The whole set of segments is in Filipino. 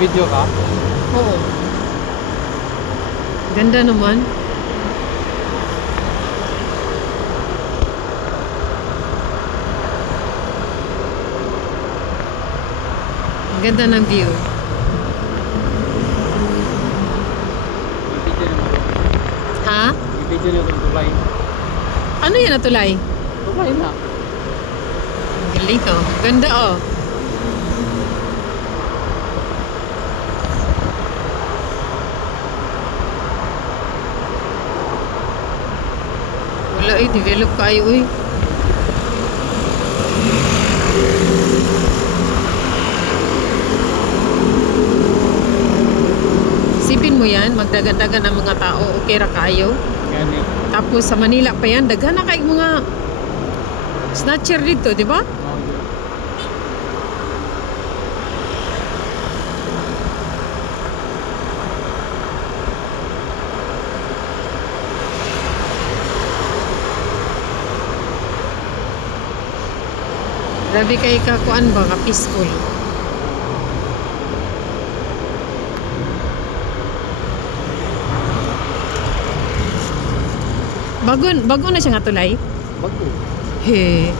Nag-video ka? Oo. Ganda naman. Ang ganda ng view. I-video naman. Ha? I-video na itong tulay. Ano yan na tulay? Tulay na. Galing oh. Ganda oh. Wala eh, develop kayo eh. Isipin mo yan, magdagan-dagan ang mga tao, okay ra kayo. Gani. Tapos sa Manila pa yan, daghan na kayo mga snatcher dito, di ba? Oh, yun. Grabe kay kakuan ba, ka-peaceful. Bago na siya nga tulay. Bago. He.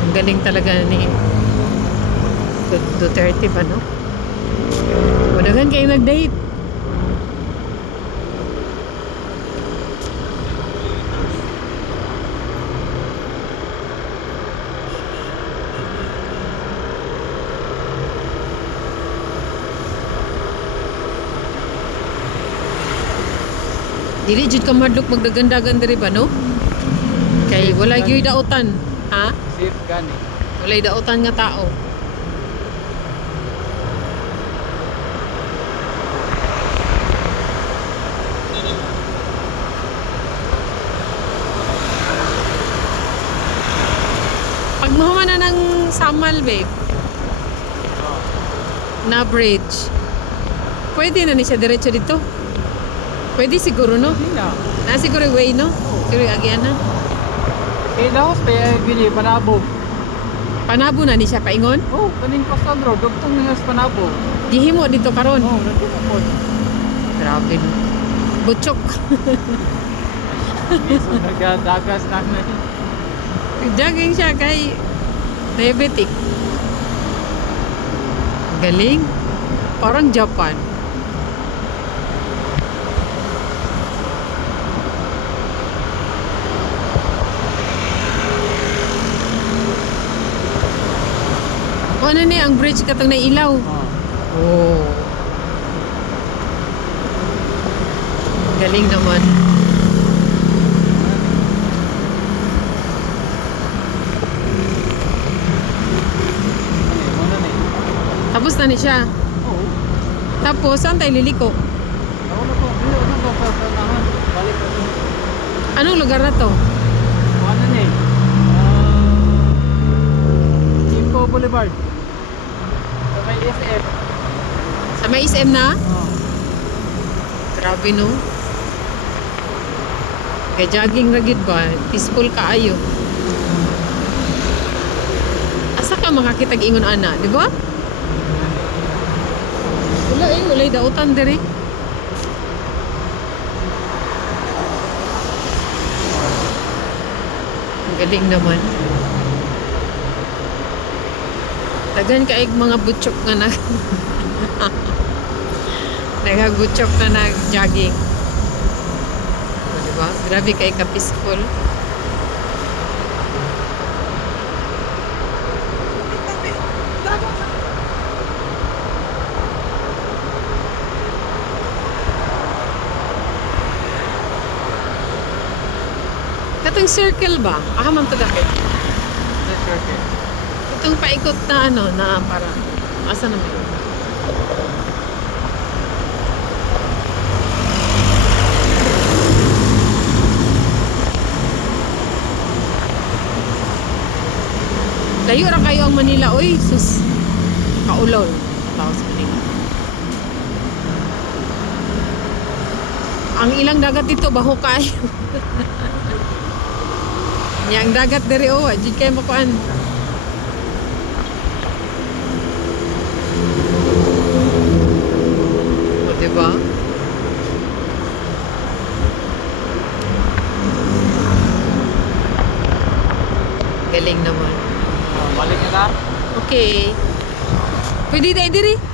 Ang galing talaga ni Duterte ba, no? Madagan kayo nag-date. Dili jud ka madlok magdagandagan diri ba, no? Kay wala gyud dautan, ha? Safe gani. Walay dautan nga tao. Pag mahuman na ng Samal, babe, na bridge, pwede na ni siya diretso dito. Pwede siguro, no? Hindi na. Na siguro yung way, no? Siguro yung agyan na. Eh, daos pa yung bili, Panabo. Panabo na ni siya paingon. Oh, kaning Coastal Road, dugtong nga sa Panabo. Gihimo dito karon. Oh, nandito po. Grabe, no? Butchok. Miso nagadagas na na. Jogging siya kay diabetic. Galing. Parang Japan. O ano ni ang bridge katong na ilaw. Oh. Oh. Galing naman. Ano ni? Tapos na ni siya. Oo. Tapos saan tayo liliko? Ako na to. Ano to sa naman? Balik ko to. Anong lugar na to? Ano ni? Impo Boulevard. Sa may SF. Sa may SM na? Oh. Grabe, no? Kaya jogging ra gid ba? Peaceful kaayo. Asa ka makakitag ingon ana, di ba? Wala eh, walay dautan diri. Ang galing naman. Tagan kaig mga butchok nga nag nagagutchok na nag-jogging. O, diba? Grabe kay ka-peaceful. Katong circle ba? Man to dapit. Itong paikot na ano, na para asa naman? Layo ra kayo ang Manila, oy. Sus. Kaulol. Tapos Manila. Ang ilang dagat dito, baho kayo. Yang dagat diri, oh. Di kayo makuan. Diba? Galing naman. Balik na ka? Okay. Pwede tayo diri.